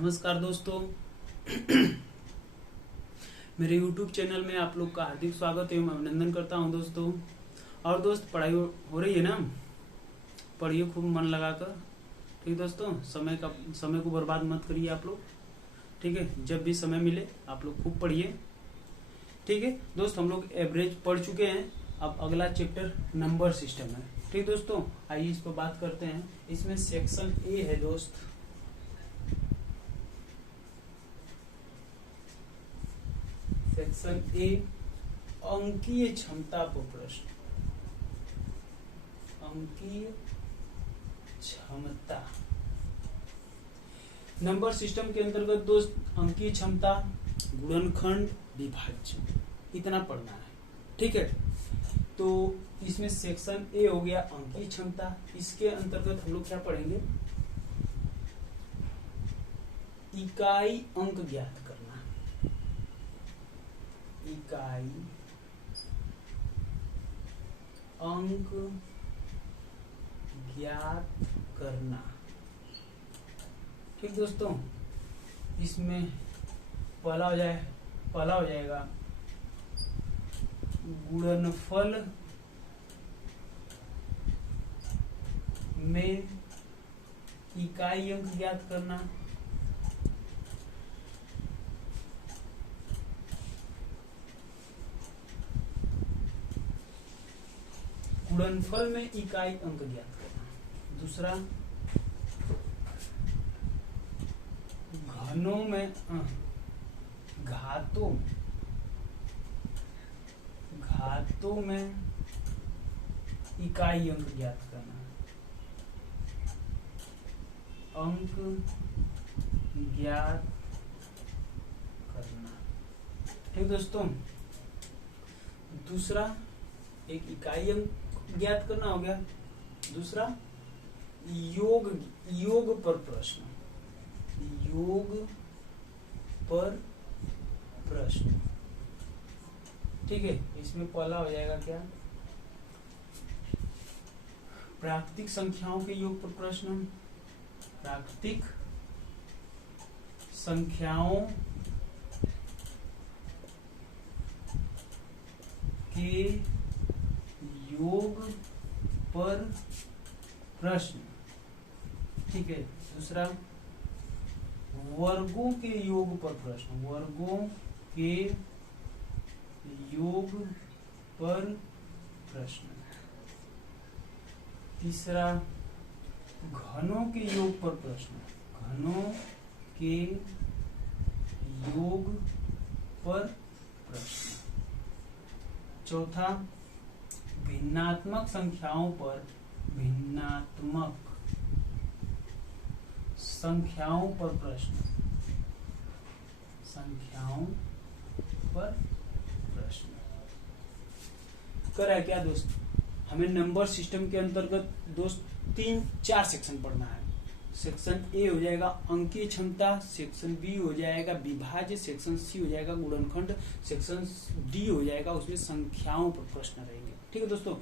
नमस्कार दोस्तों। मेरे YouTube चैनल में आप लोग का हार्दिक स्वागत एवं अभिनंदन करता हूं दोस्तों। और दोस्त, पढ़ाई हो रही है ना? पढ़िए खूब मन लगाकर। ठीक दोस्तों, समय को बर्बाद मत करिए आप लोग। ठीक है, जब भी समय मिले आप लोग खूब पढ़िए। ठीक है दोस्त, हम लोग एवरेज पढ़ चुके हैं। अब अगला चैप्टर नंबर सिस्टम है। ठीक दोस्तों, आइए इस पर बात करते हैं। इसमें सेक्शन ए है दोस्त। सेक्शन ए, अंकीय क्षमता पर प्रश्न। अंकीय क्षमता नंबर सिस्टम के अंतर्गत दोस्त अंकीय क्षमता, गुणनखंड, विभाज्य, इतना पढ़ना है। ठीक है, तो इसमें सेक्शन ए हो गया अंकीय क्षमता। इसके अंतर्गत हम लोग क्या पढ़ेंगे? इकाई अंक ज्ञात करना। इकाई अंक ज्ञात करना। ठीक दोस्तों, इसमें पहला हो जाएगा गुणनफल में इकाई अंक ज्ञात करना। गुणनफल में इकाई अंक ज्ञात करना। दूसरा, घनों में घातों में इकाई अंक ज्ञात करना। अंक ज्ञात करना। ठीक दोस्तों, दूसरा एक इकाई अंक ज्ञात करना हो गया। दूसरा योग पर प्रश्न। योग पर प्रश्न। ठीक है, इसमें पहला हो जाएगा क्या? प्राकृतिक संख्याओं के योग पर प्रश्न। प्राकृतिक संख्याओं के योग पर प्रश्न। ठीक है, दूसरा वर्गों के योग पर प्रश्न। वर्गों के योग पर प्रश्न। तीसरा घनों के योग पर प्रश्न। घनों के योग पर प्रश्न। चौथा भिन्नात्मक संख्याओं पर प्रश्न। संख्याओं पर प्रश्न। है क्या दोस्त? हमें नंबर सिस्टम के अंतर्गत दोस्त 3-4 सेक्शन पढ़ना है। सेक्शन ए हो जाएगा अंकीय क्षमता, सेक्शन बी हो जाएगा विभाज्य, सेक्शन सी हो जाएगा गुणनखंड, सेक्शन डी हो जाएगा उसमें संख्याओं पर प्रश्न रहेंगे। ठीक है दोस्तों,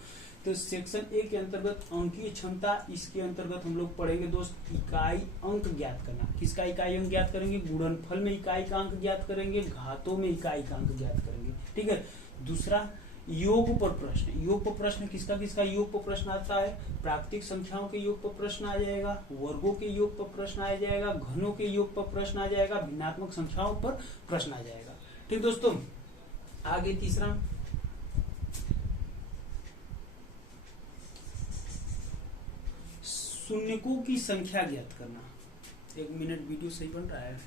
तो सेक्शन ए के अंतर्गत अंकीय क्षमता, इसके अंतर्गत हम लोग पढ़ेंगे दोस्त इकाई अंक ज्ञात करना। किसका इकाई अंक ज्ञात करेंगे? गुणनफल में इकाई का अंक ज्ञात करेंगे, घातों में इकाई का अंक ज्ञात करेंगे। ठीक है, दूसरा योग पर प्रश्न। योग पर प्रश्न किसका योग पर प्रश्न आता है? प्राकृतिक संख्याओं के योग पर प्रश्न आ जाएगा, वर्गों के योग पर प्रश्न आ जाएगा, घनों के योग पर प्रश्न आ जाएगा, भिन्नात्मक संख्याओं पर प्रश्न आ जाएगा। ठीक दोस्तों, आगे तीसरा शून्यकों की संख्या ज्ञात करना। 1 मिनट, वीडियो सही बन रहा है?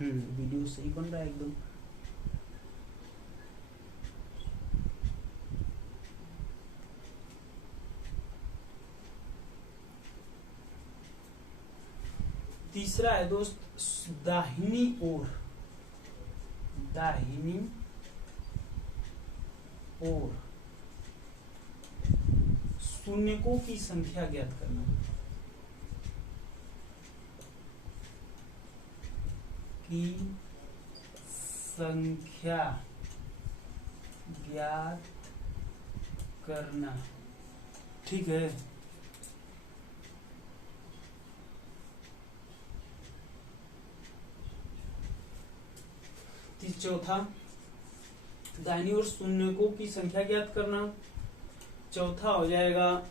वीडियो सही बन रहा है एकदम। तीसरा है दोस्त दाहिनी ओर शून्यकों की संख्या ज्ञात करना। की संख्या ज्ञात करना। ठीक है, चौथा, दाहिनी ओर शून्यकों की संख्या ज्ञात करना। चौथा हो जाएगा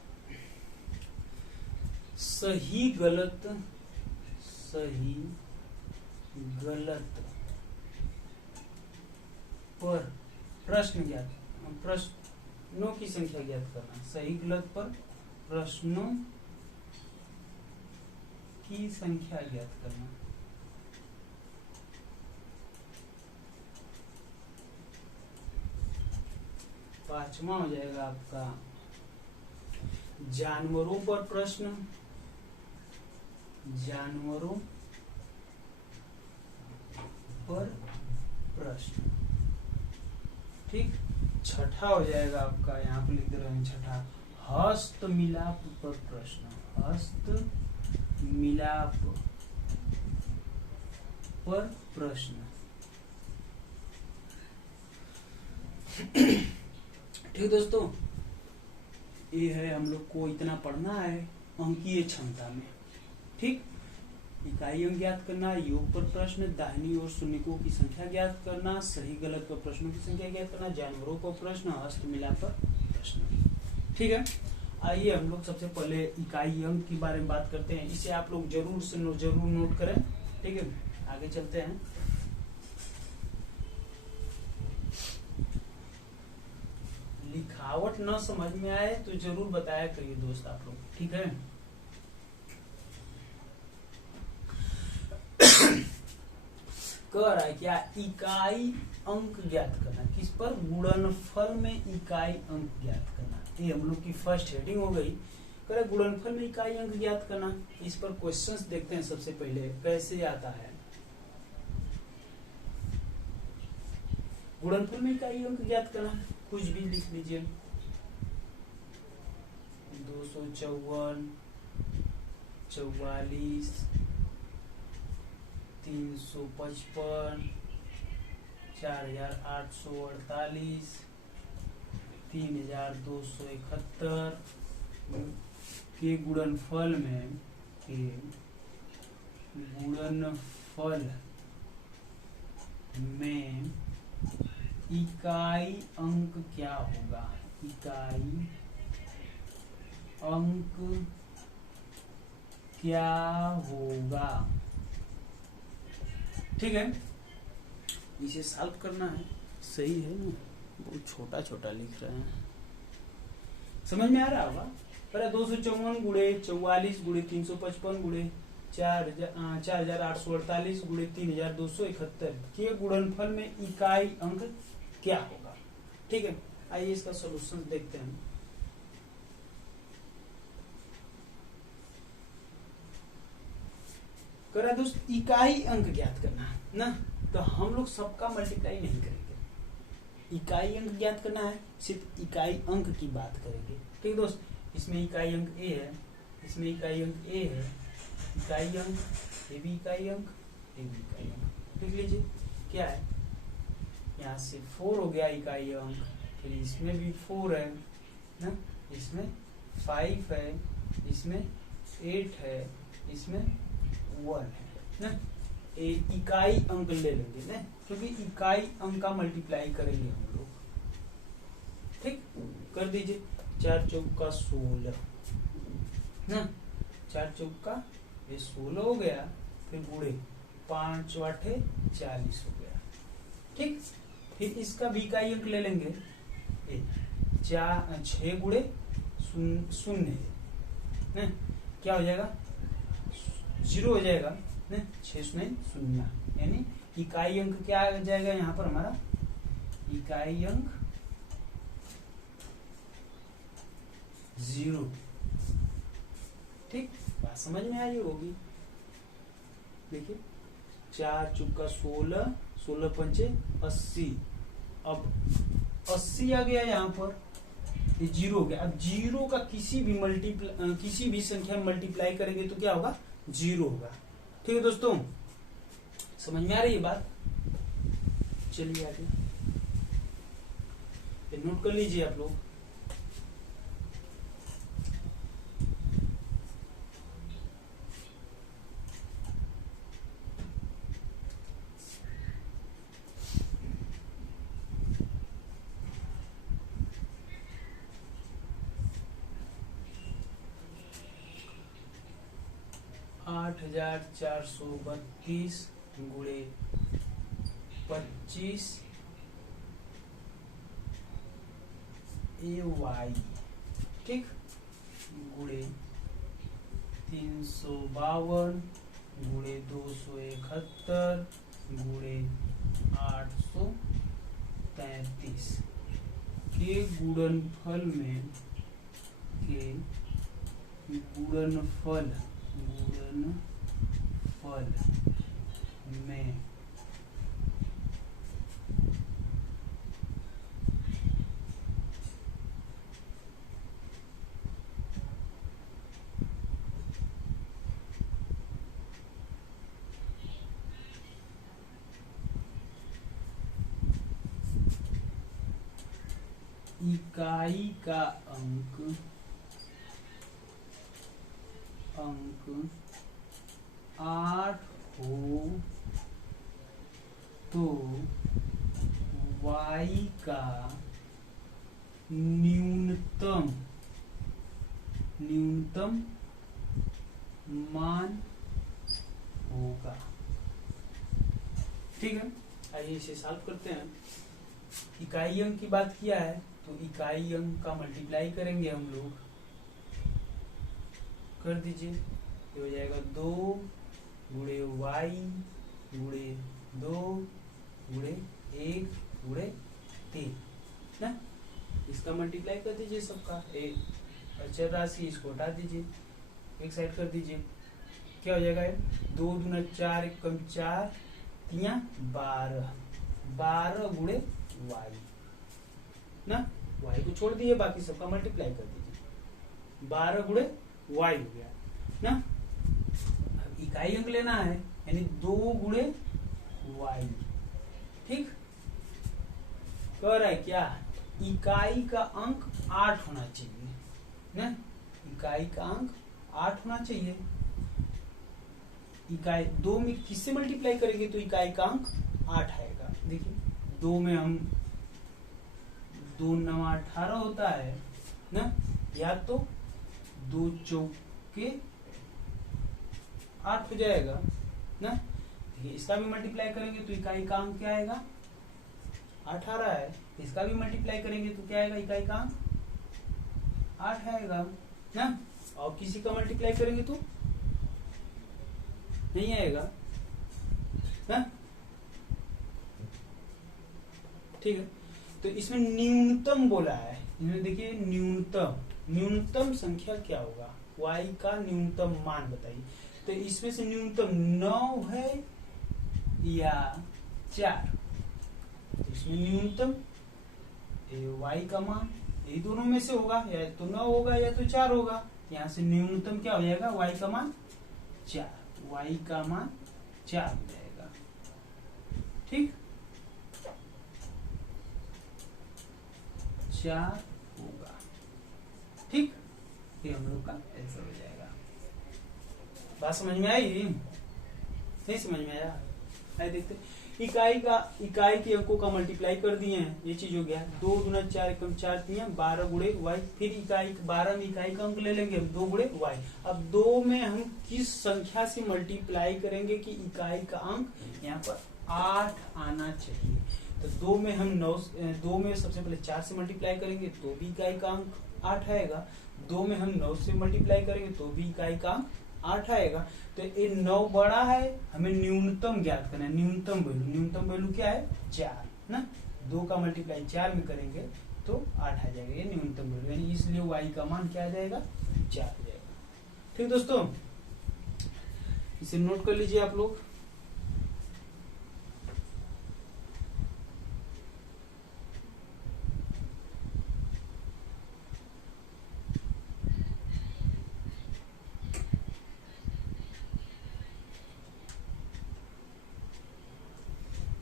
सही गलत पर प्रश्न ज्ञात, प्रश्नों की संख्या ज्ञात करना। सही गलत पर प्रश्नों की संख्या ज्ञात करना। पांचवा हो जाएगा आपका जानवरों पर प्रश्न, जानवरों पर प्रश्न। ठीक। छठा हो जाएगा आपका, यहाँ पे लिख दे रहे हैं छठा, हस्त मिलाप पर प्रश्न, हस्त मिलाप पर प्रश्न। ठीक दोस्तों, ये है हम लोग को इतना पढ़ना है अंकीय क्षमता में। ठीक। इकाई अंक ज्ञात करना, योग पर प्रश्न, दाहिनी ओर शून्यकों की संख्या ज्ञात करना, सही गलत पर प्रश्नों की संख्या ज्ञात करना, जानवरों पर प्रश्न, हस्त मिलाप पर प्रश्न। ठीक है। आइए हम लोग सबसे पहले इकाई अंक के बारे में बात करते हैं। इसे आप लोग जरूर से जरूर नोट करें। ठीक है, आगे चलते हैं। लिखावट न समझ में आए तो जरूर बताया करिए दोस्त आप लोग। ठीक है। कह रहा है क्या, इकाई अंक ज्ञात करना। किस पर? गुणनफल में इकाई अंक ज्ञात करना। ये हम लोग की फर्स्ट हेडिंग हो गई। कह रहा है गुणनफल में इकाई अंक ज्ञात करना। इस पर क्वेश्चंस देखते हैं। सबसे पहले कैसे आता है गुणनफल में इकाई अंक ज्ञात करना। कुछ भी लिख लीजिए। 254, 44, 355, 4848, 3271 के गुणनफल में इकाई अंक क्या होगा? इकाई अंक क्या होगा? ठीक है, इसे सॉल्व करना है। सही है ना, बहुत छोटा छोटा लिख रहे हैं, समझ में आ रहा होगा। पर 254 गुणे 44 गुणे 355 गुणे 4848 गुणे 3271 के गुणनफल में इकाई अंक क्या होगा? ठीक है, आइए इसका सॉल्यूशन देखते हैं। करा दोस्त, इकाई अंक ज्ञात करना ना, तो हम लोग सबका मल्टीप्लाई नहीं करेंगे। इकाई अंक ज्ञात करना है, सिर्फ इकाई अंक की बात करेंगे। ठीक दोस्त, इसमें इकाई अंक ए है, इसमें इकाई अंक ए है, इकाई अंक ए भी इकाई अंक, ए भी इकाई अंक। लिख लीजिए क्या है, यहाँ से 4 हो गया इकाई अंक, फिर इसमें भी 4 है ना, इसमें 5 है, इसमें 8 है, इसमें 1 है ना। इकाई अंक ले लेंगे ना, क्योंकि इकाई अंक का मल्टीप्लाई करेंगे हम लोग। ठीक, कर दीजिए। 4 चौका 16 ना, 4 चौका ये 16 हो गया, फिर गुणे 5 8 40 हो गया। ठीक, फिर इसका भी इकाई अंक ले लेंगे। 6 गुणे 0 है, क्या हो जाएगा? 0 हो जाएगा ना, 6 0, यानी इकाई अंक क्या आ जाएगा यहाँ पर हमारा? इकाई अंक 0। ठीक, बात समझ में आई होगी। देखिए 4 चौका 16, 16 पंचे 80। अब 80 आ गया यहाँ पर, ये 0 हो गया। अब 0 का किसी भी संख्या में मल्टीप्लाई करेंगे तो क्या होगा? 0 होगा। ठीक है दोस्तों, समझ में आ रही है बात? चलिए आगे नोट कर लीजिए आप लोग। 8432 गुणे 25 AY, ठीक, गुणे 352 गुणे 271 गुणे 833 के गुणनफल में इकाई का अंक 8 हो तो y का न्यूनतम मान होगा। ठीक है, आइए इसे सॉल्व करते हैं। इकाई अंक की बात किया है तो इकाई अंक का मल्टीप्लाई करेंगे हम लोग, कर दीजिए, ये हो जाएगा 2 गुणे y गुणे 2 गुणे 1 गुणे 3 ना, इसका मल्टीप्लाई कर दीजिए सबका, एक अचर राशि इसको हटा दीजिए, एक साइड कर दीजिए, क्या हो जाएगा, 2 दूना 4 एक कम 4 3 12 गुणे y ना, y को छोड़ दिए, बाकी सबका मल्टीप्लाई कर दीजिए, 12 गुणे y हो गया ना। अब इकाई अंक लेना है, यानी 2 गुणे y, ठीक, कह रहा है क्या, इकाई का अंक 8 होना चाहिए ना, इकाई का अंक 8 होना चाहिए। इकाई 2 में किससे मल्टीप्लाई करेंगे तो इकाई का अंक 8 आएगा। देखिए 2 में हम 2 9 18 होता है ना, या तो 2 चौके 8 हो जाएगा ना। इसका भी मल्टीप्लाई करेंगे तो इकाई का अंक क्या आएगा, 18 है, इसका भी मल्टीप्लाई करेंगे तो क्या आएगा, इकाई का अंक 8 आएगा ना। और किसी का मल्टीप्लाई करेंगे तो नहीं आएगा ना, ठीक है। तो इसमें न्यूनतम बोला है, इन्होंने देखिए न्यूनतम संख्या क्या होगा, y का न्यूनतम मान बताइए। तो इसमें से न्यूनतम 9 है या 4, तो इसमें न्यूनतम y का मान ये दोनों में से होगा, या तो 9 होगा या तो 4 होगा। यहाँ से न्यूनतम क्या हो जाएगा, y का मान 4, y का मान 4 हो जाएगा, ठीक, 4 होगा, ठीक, ये हम लोग का आंसर हो जाएगा। बात समझ में आई, नहीं समझ में आया, आए देखते, इकाई के अंकों का मल्टीप्लाई कर दिए हैं, ये चीज हो गया, 2 दूना 4 एकम 4 3 12 गुणे y, फिर इकाई 12 में इकाई का अंक ले लेंगे हम 2 गुणे y। अब 2 में हम किस संख्या से मल्टीप्लाई करेंगे कि इकाई का अंक यहाँ पर 8 आना चाहिए। तो 2 में हम 2 में सबसे पहले 4 से मल्टीप्लाई करेंगे तो भी इकाई का अंक 8 आएगा, 2 में हम 9 से मल्टीप्लाई करेंगे तो भी इकाई का अंक 8 आएगा। तो ये 9 बड़ा है, हमें न्यूनतम ज्ञात करना है, न्यूनतम वैल्यू क्या है, 4 ना, 2 का मल्टीप्लाई 4 में करेंगे तो 8 आ जाएगा, ये न्यूनतम वैल्यू, यानी इसलिए y का मान क्या आ जाएगा, 4 आ जाएगा। ठीक दोस्तों, इसे नोट कर लीजिए आप लोग।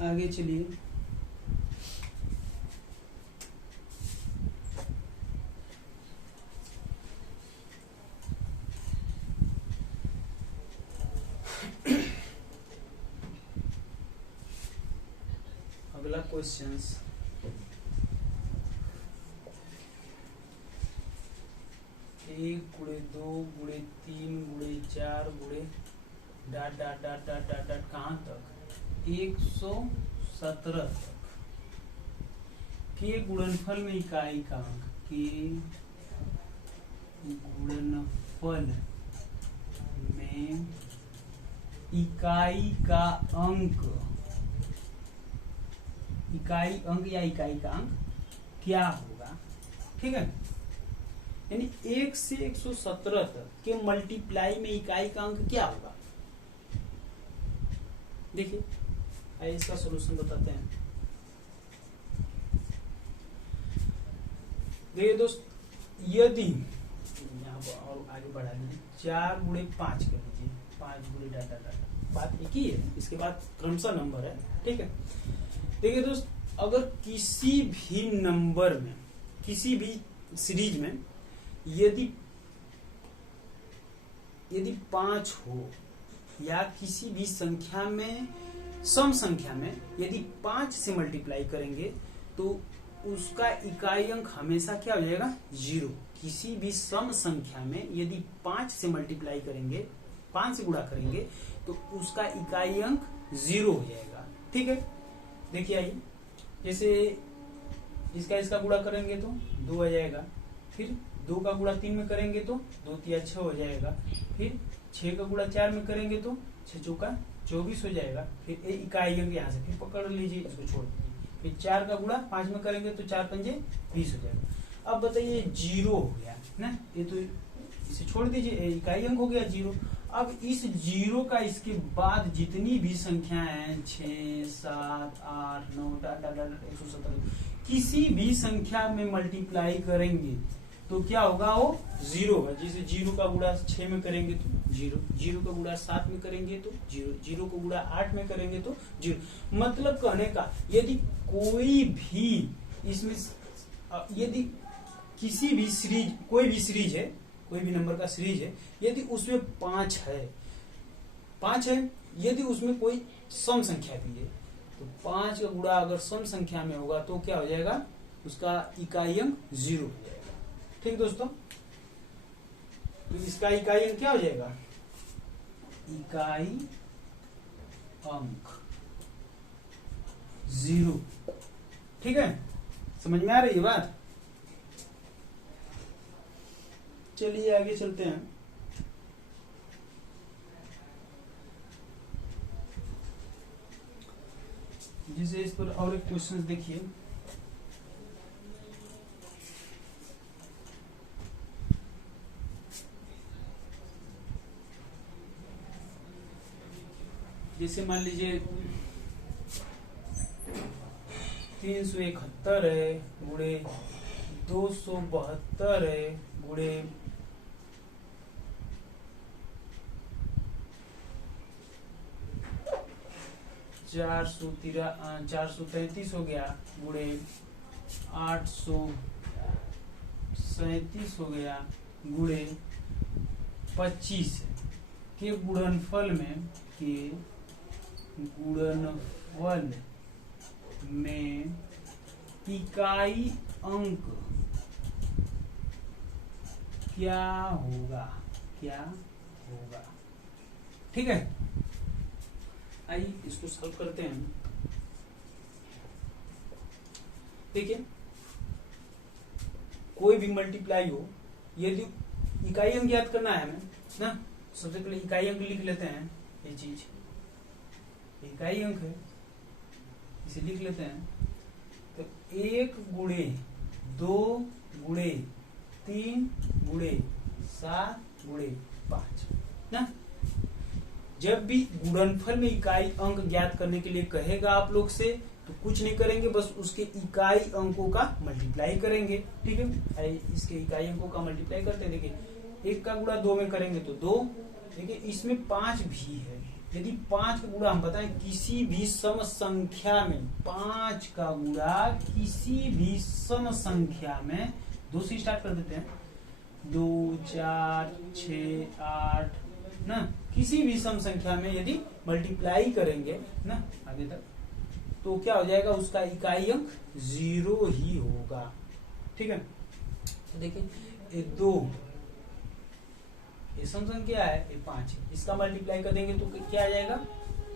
आगे चलिए, अगला क्वेश्चंस, एक गुणे 2 गुणे 3 गुणे 4 गुणे dot dot dot dot dot dot कहाँ तक 117 तक के गुणनफल में इकाई का अंक के गुणनफल में इकाई का अंक या इकाई का अंक क्या होगा। ठीक है, यानी 1 से 117 तक के मल्टीप्लाई में इकाई का अंक क्या होगा। देखिए आइए इसका सॉल्यूशन बताते हैं। देखिए दोस्त, यदि यहाँ पर और आगे बढ़ा लीजिए 4 गुणे 5 कर लीजिए, 5 गुणे डाटा डाटा, बात एक ही है, इसके बाद क्रमशः नंबर है। ठीक है, देखिए दोस्त, अगर किसी भी नंबर में, किसी भी सीरीज में यदि 5 हो या किसी भी संख्या में, सम संख्या में यदि 5 से मल्टीप्लाई करेंगे तो उसका इकाई अंक हमेशा क्या हो जाएगा, 0। किसी भी सम संख्या में यदि 5 से मल्टीप्लाई करेंगे, 5 से गुणा करेंगे तो उसका इकाई अंक 0 हो जाएगा। ठीक है, देखिए आइए, जैसे इसका गुणा करेंगे तो 2 आ जाएगा, फिर 2 का गुणा 3 में करेंगे तो 2 तिया 6 हो जाएगा, फिर 6 का गुणा 4 में करेंगे तो 6 चौका 24 हो जाएगा, फिर इकाई अंक यहाँ से फिर पकड़ लीजिए, इसको छोड़ दीजिए, फिर 4 का गुणा 5 में करेंगे तो 4 पंजे 20 हो जाएगा। अब बताइए 0 हो गया ना, ये तो इसे छोड़ दीजिए, इकाई अंक हो गया 0। अब इस 0 का इसके बाद जितनी भी संख्याएं हैं 6, 7, 8, 9 117 किसी भी संख्या में मल्टीप्लाई करेंगे तो क्या होगा, वो 0 होगा। जैसे 0 का गुणा 6 में करेंगे तो 0, 0 का गुणा 7 में करेंगे तो 0, 0 को गुणा 8 में करेंगे तो 0। मतलब कहने का, यदि कोई भी इसमें, यदि किसी भी सीरीज, कोई भी सीरीज है, कोई भी नंबर का सीरीज है, यदि उसमें 5 है, यदि उसमें कोई सम संख्या भी है तो 5 का गुणा अगर सम संख्या में होगा तो क्या हो जाएगा, उसका इकाई अंक 0 हो जाएगा। ठीक दोस्तों, तो इसका इकाई अंक क्या हो जाएगा, इकाई अंक 0। ठीक है, समझ में आ रही है बात। चलिए आगे चलते हैं। जैसे इस पर और एक क्वेश्चन देखिए, जैसे मान लीजिए 371 है गुणे 272 है गुणे 433 हो गया गुणे 837 हो गया गुणे 25 के गुणनफल में इकाई अंक क्या होगा। ठीक है, आइए इसको सॉल्व करते हैं। देखिए, कोई भी मल्टीप्लाई हो, यदि इकाई अंक याद करना है हमें ना, सबसे पहले इकाई अंक लिख लेते हैं। ये चीज इकाई अंक है, इसे लिख लेते हैं। तो 1 गुणे 2 गुणे 3 गुणे 7 गुणे 5 ना। जब भी गुणनफल में इकाई अंक ज्ञात करने के लिए कहेगा आप लोग से, तो कुछ नहीं करेंगे, बस उसके इकाई अंकों का मल्टीप्लाई करेंगे। ठीक है, इसके इकाई अंकों का मल्टीप्लाई करते हैं। देखिए 1 का गुणा 2 में करेंगे तो 2। देखिए इसमें 5 भी है, यदि 5 का गुणा हम बताएं किसी भी सम संख्या में, 5 का गुणा किसी भी सम संख्या में, 2 से स्टार्ट कर देते हैं, 2 4 6 8 ना, किसी भी सम संख्या में यदि मल्टीप्लाई करेंगे ना आगे तक, तो क्या हो जाएगा, उसका इकाई अंक 0 ही होगा। ठीक है, तो देखिए ये ये सम संख्या है, ये 5 है, इसका मल्टीप्लाई कर देंगे तो क्या आ जाएगा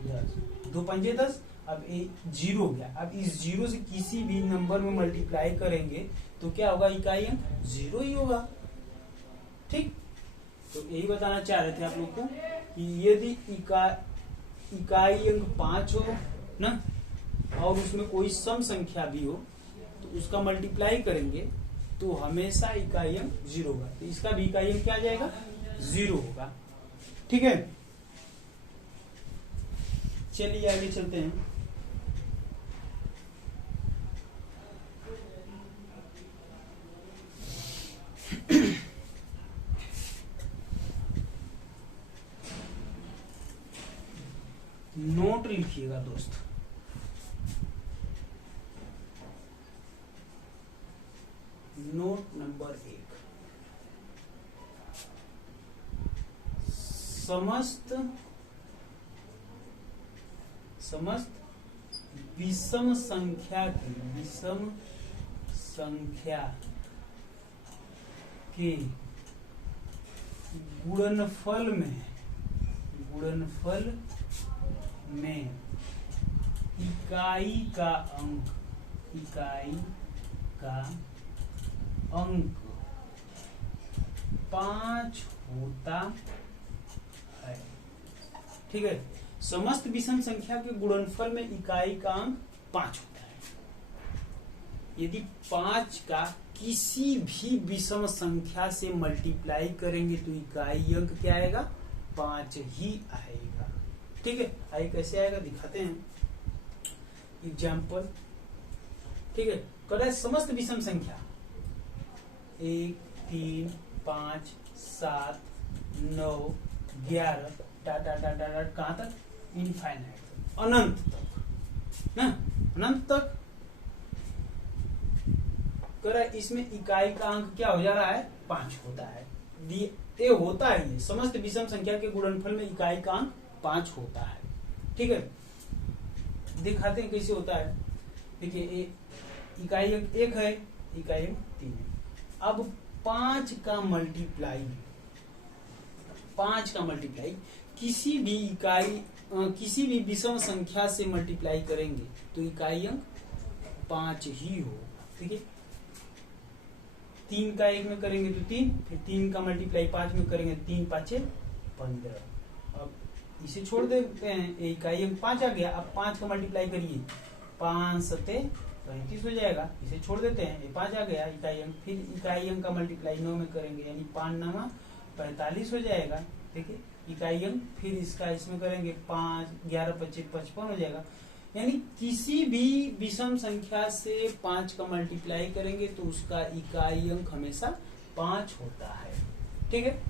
10, 2 पंजे 10। अब ये 0 हो गया, अब इस 0 से किसी भी नंबर में मल्टीप्लाई करेंगे तो क्या होगा, इकाई अंक 0 ही होगा। ठीक, तो यही बताना चाह रहे थे आप लोग को कि यदि इकाई अंक 5 हो ना, और उसमें कोई सम संख्या भी हो तो उसका मल्टीप्लाई करेंगे तो हमेशा इकाई अंक 0 होगा। तो इसका भी इकाई अंक क्या आ जाएगा, 0 होगा। ठीक है, चलिए आगे चलते हैं। नोट लिखिएगा दोस्त। नोट नंबर 1, समस्त विषम संख्या के गुणनफल में इकाई का अंक 5 होता है। ठीक है, समस्त विषम संख्या के गुणनफल में इकाई का अंक 5 होता है। यदि 5 का किसी भी विषम संख्या से मल्टीप्लाई करेंगे तो इकाई अंक क्या आएगा, 5 ही आएगा। ठीक है, आइए कैसे आएगा दिखाते हैं एग्जाम्पल। ठीक है, कर रहा है समस्त विषम संख्या 1, 3, 5, 7, 9, 11 कहां तक, इनफाइनाइट, अनंत तक ना, अनंत तक कर। इसमें इकाई का अंक क्या हो जा रहा है, 5 होता है। ये होता है, ये समस्त विषम संख्या के गुणनफल में इकाई का अंक 5 होता है। ठीक है, दिखाते हैं कैसे होता है। देखिए इकाई अंक 1 है, इकाई अंक 3 है। अब 5 का मल्टीप्लाई किसी भी विषम संख्या से मल्टीप्लाई करेंगे तो इकाई अंक 5 ही होगा। ठीक है, 3 का 1 में करेंगे तो 3, फिर 3 का मल्टीप्लाई 5 में करेंगे 3 5 15। अब इसे छोड़ देते हैं, इकाई अंक 5 आ गया। अब 5 का मल्टीप्लाई करिए, 5 7 35 हो जाएगा। इसे छोड़ देते हैं, ये 5 आ गया इकाई अंक। फिर इकाई अंक का मल्टीप्लाई 9 में करेंगे, यानी 5 9 45 हो जाएगा। ठीक है, इकाई अंक फिर इसका इसमें करेंगे 5 11 25 55 हो जाएगा। यानी किसी भी विषम संख्या से 5 का मल्टीप्लाई करेंगे तो उसका इकाई अंक हमेशा 5 होता है। ठीक है,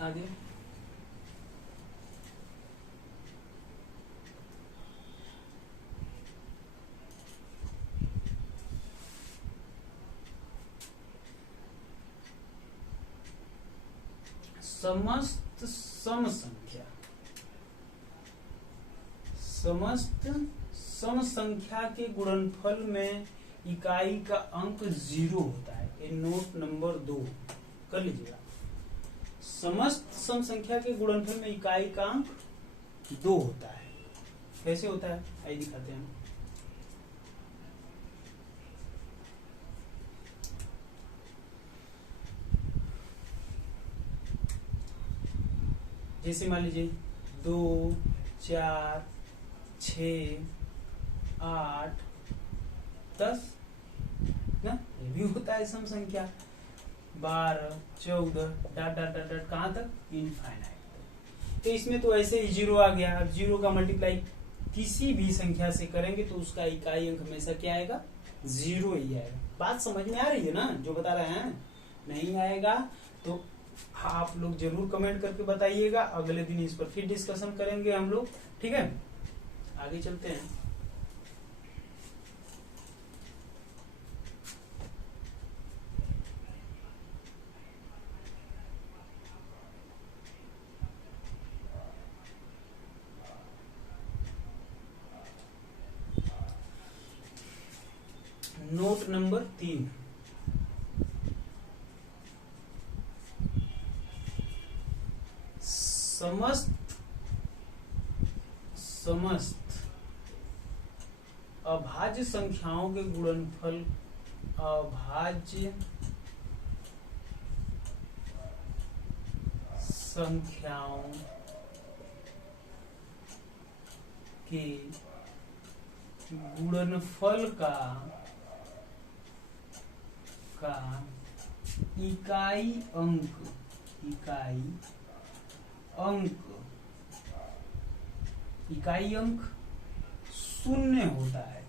आगे समस्त सम संख्या के गुणनफल में इकाई का अंक 0 होता है। ये नोट नंबर 2 कर लीजिएगा। समस्त सम संख्या के गुणनफल में इकाई का अंक 2 होता है। कैसे होता है आइए दिखाते हैं। जैसे मान लीजिए 2 4 6 8 10 ना, ये भी होता है सम संख्या। 12 14 डॉट डॉट डॉट डॉट कहां तक, इनफाइनाइट। तो इसमें तो ऐसे ही 0 आ गया। अब 0 का मल्टीप्लाई किसी भी संख्या से करेंगे तो उसका इकाई अंक हमेशा क्या आएगा, 0 ही आएगा। बात समझ में आ रही है ना जो बता रहे हैं? नहीं आएगा तो आप लोग जरूर कमेंट करके बताइएगा। अगले दिन इस पर फिर डिस्कशन करेंगे हम लोग। ठीक है, आगे चलते हैं। नोट नंबर 3, समस्त अभाज्य संख्याओं के गुणनफल, अभाज्य संख्याओं के गुणनफल का इकाई अंक शून्य होता है,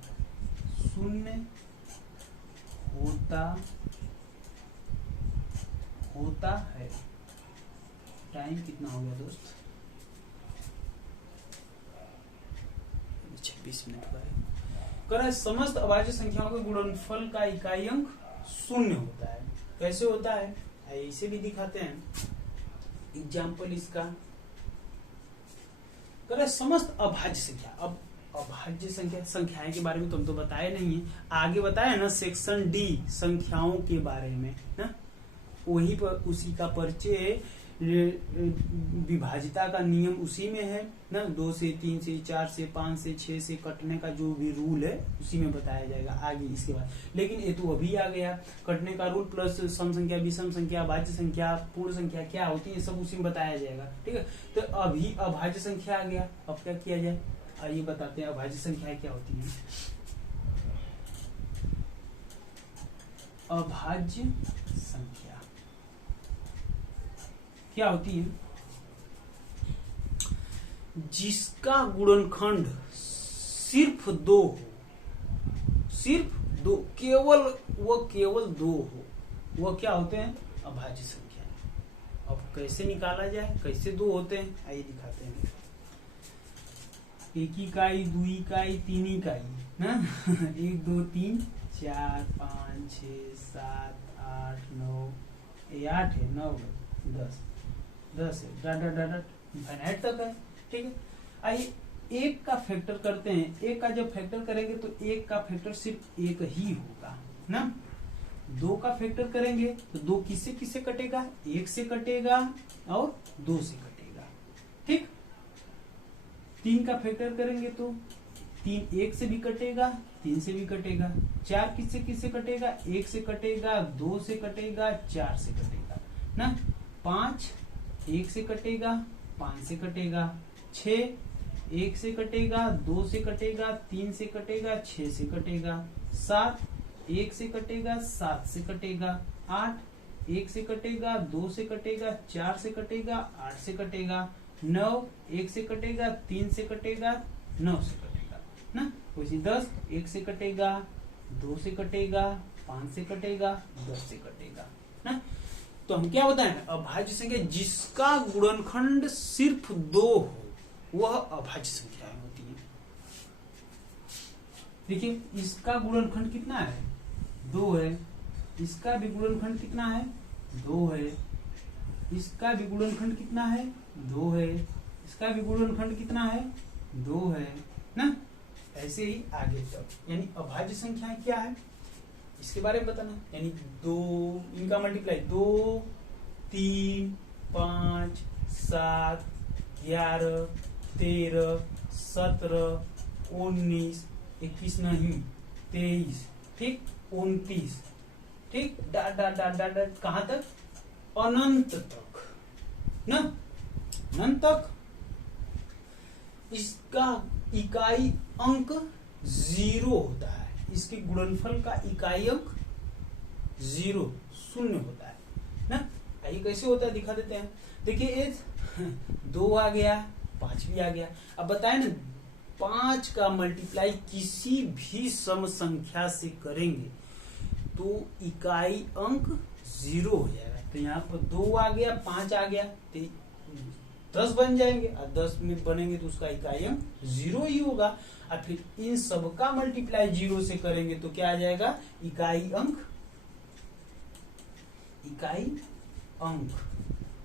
होता है। टाइम कितना हो गया दोस्त? 26 मिनट का है। कह रहा है समस्त अभाज्य संख्याओं के गुणनफल का इकाई अंक शून्य होता है। कैसे होता है इसे भी दिखाते हैं एग्जाम्पल इसका। कह रहा है समस्त अभाज्य संख्या। अब अभाज्य संख्याएं के बारे में तुम तो बताए नहीं है, आगे बताया ना सेक्शन डी संख्याओं के बारे में ना, वही पर उसी का परिचय, विभाजिता का नियम उसी में है ना। 2 से 3 से 4 से 5 से 6 से कटने का जो भी रूल है उसी में बताया जाएगा आगे इसके बाद। लेकिन ये तो अभी आ गया, कटने का रूल प्लस सम संख्या, विषम संख्या, भाज्य संख्या, पूर्ण संख्या क्या होती है सब उसी में बताया जाएगा। ठीक है, तो अभी अभाज्य संख्या आ गया। अब क्या किया जाए आइए बताते हैं अभाज्य संख्याएं क्या होती है। अभाज्य संख्या क्या होती है? जिसका गुणनखंड सिर्फ 2 हो, केवल 2 हो, वह क्या होते हैं? अभाज्य संख्या। अब कैसे निकाला जाए, कैसे 2 होते हैं आइए दिखाते हैं। 1 इकाई, 2 इकाई, 3 इकाई ना 1 2 3 4 5 6 7 8 9, ये 8 है, 9 10 है, डाट इनफाइनाइट तक है। ठीक है, आइए 1 का फैक्टर करते हैं। 1 का जब फैक्टर करेंगे तो 1 का फैक्टर सिर्फ 1 ही होगा ना। 2 का फैक्टर करेंगे तो 2 किससे किससे कटेगा? 1 से कटेगा और 2 से कटेगा। ठीक, 3 का फैक्टर करेंगे तो 3 1 से भी कटेगा, 3 से भी कटेगा। 4 किससे किससे कटेगा? 1 से कटेगा, 2 से कटेगा, 4 से कटेगा ना। 5 1 से कटेगा, 5 से कटेगा। 6 1 से कटेगा, 2 से कटेगा, 3 से कटेगा, 6 से कटेगा। 7 1 से कटेगा, 7 से कटेगा। 8 1 से कटेगा, 2 से कटेगा, 4 से कटेगा, 8 से कटेगा। 9 1 से कटेगा, 3 से कटेगा, 9 से कटेगा ना। वैसे 10 1 से कटेगा, 2 से कटेगा, 5 से कटेगा, 10 से कटेगा ना। तो हम क्या बताएं? अभाज्य संख्या जिसका गुणनखंड सिर्फ 2 हो वह अभाज्य संख्याएं होती है। देखिए इसका गुणनखंड कितना है? 2 है। इसका भी गुणनखंड कितना है? 2 है। इसका भी गुणनखंड कितना है? 2 है। इसका भी गुणनखंड कितना है? 2 है ना। ऐसे ही आगे तक, यानी अभाज्य संख्याएं क्या है इसके बारे में बताना। यानी 2 इनका मल्टीप्लाई 2 3 5 7 11 13 17 19 21 नहीं 23, ठीक 29, ठीक डाट कहां तक? अनंत तक ना, अनंत तक। इसका इकाई अंक 0 होता है। इसके गुणनफल का इकाई अंक 0 होता है ना। आइए कैसे होता है दिखा देते हैं। देखिए 2 आ गया, 5 भी आ गया। अब बताए ना 5 का मल्टीप्लाई किसी भी सम संख्या से करेंगे तो इकाई अंक 0 हो जाएगा। तो यहाँ पर 2 आ गया, 5 आ गया तो 10 बन जाएंगे, और 10 में बनेंगे तो उसका इकाई अंक 0 ही होगा। और फिर इन सब का मल्टीप्लाई 0 से करेंगे तो क्या आ जाएगा? इकाई अंक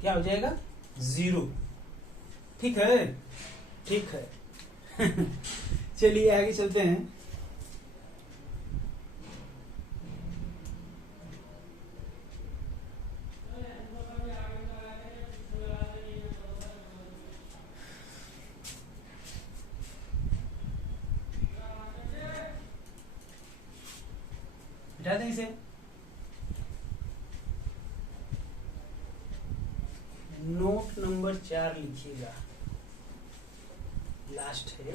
क्या हो जाएगा? 0। ठीक है, ठीक है चलिए आगे चलते हैं। समझा दें इसे। नोट नंबर 4 लिखिएगा, लास्ट है।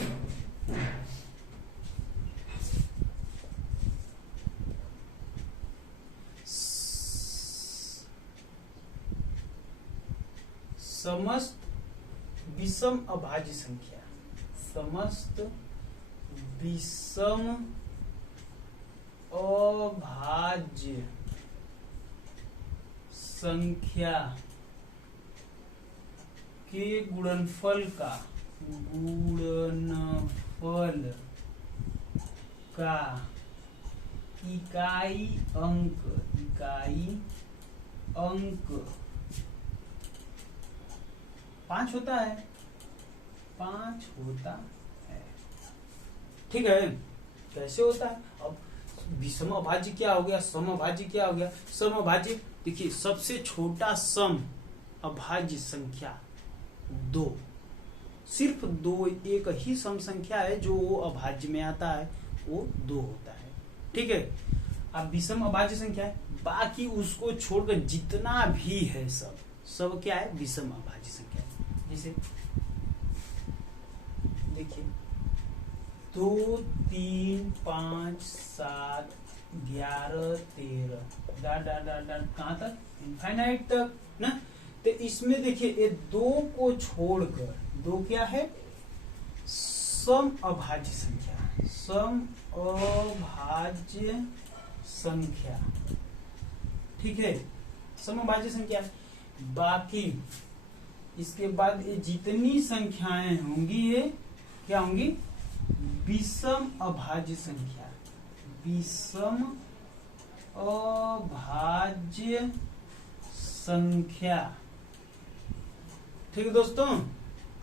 समस्त विषम अभाज्य संख्या, समस्त विषम अभाज्य संख्या के गुणनफल का इकाई अंक 5 होता है, 5 होता है। ठीक है, कैसे होता है? अब विषम अभाज्य क्या हो गया, सम अभाज्य क्या हो गया? सम अभाज्य, देखिए सबसे छोटा सम अभाज्य संख्या 2, सिर्फ 2, एक ही सम संख्या है जो अभाज्य में आता है, वो 2 होता है। ठीक है, अब विषम अभाज्य संख्या है, बाकी उसको छोड़कर जितना भी है सब क्या है? विषम अभाज्य संख्या। जैसे देखिए 2, 3, 5, 7, 11, 13 कहां तक? इनफाइनाइट तक ना। तो इसमें देखिए ये 2 को छोड़कर, 2 क्या है? सम अभाज्य संख्या, सम अभाज्य संख्या। ठीक है, सम अभाज्य संख्या। बाकी इसके बाद ये जितनी संख्याएं होंगी ये क्या होंगी? विषम अभाज्य संख्या, विषम अभाज्य संख्या। ठीक है दोस्तों,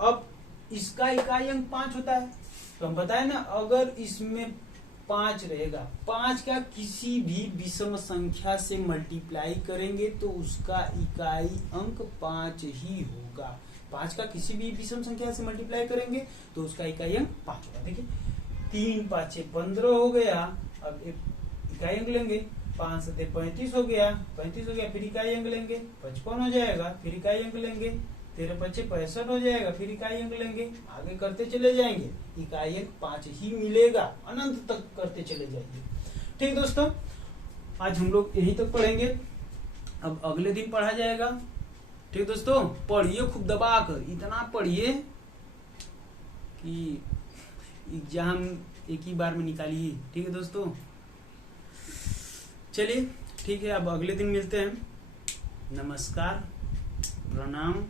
अब इसका इकाई अंक 5 होता है, तो हम बताए ना, अगर इसमें 5 रहेगा, 5 का किसी भी विषम संख्या से मल्टीप्लाई करेंगे तो उसका इकाई अंक 5 ही होगा। 5 का किसी भी विषम संख्या से मल्टीप्लाई करेंगे तो उसका इकाई अंक 5 होगा। देखिए 3 5 15 हो गया, अब इकाई अंक लेंगे, 5 7 35 हो गया, 35 हो गया, फिर इकाई अंक लेंगे, 55 हो जाएगा, फिर इकाई अंक लेंगे, 13 5 65 हो जाएगा, फिर इकाई अंक लेंगे, आगे करते चले जाएंगे, इकाई अंक 5 ही मिलेगा, अनंत तक करते चले जाएंगे। ठीक दोस्तों, आज हम लोग यहीं तक पढ़ेंगे, अब अगले दिन पढ़ा जाएगा। ठीक दोस्तों, पढ़िए खूब दबा कर, इतना पढ़िए कि एग्जाम एक ही बार में निकालिए। ठीक है दोस्तों, चलिए ठीक है, अब अगले दिन मिलते हैं। नमस्कार, प्रणाम।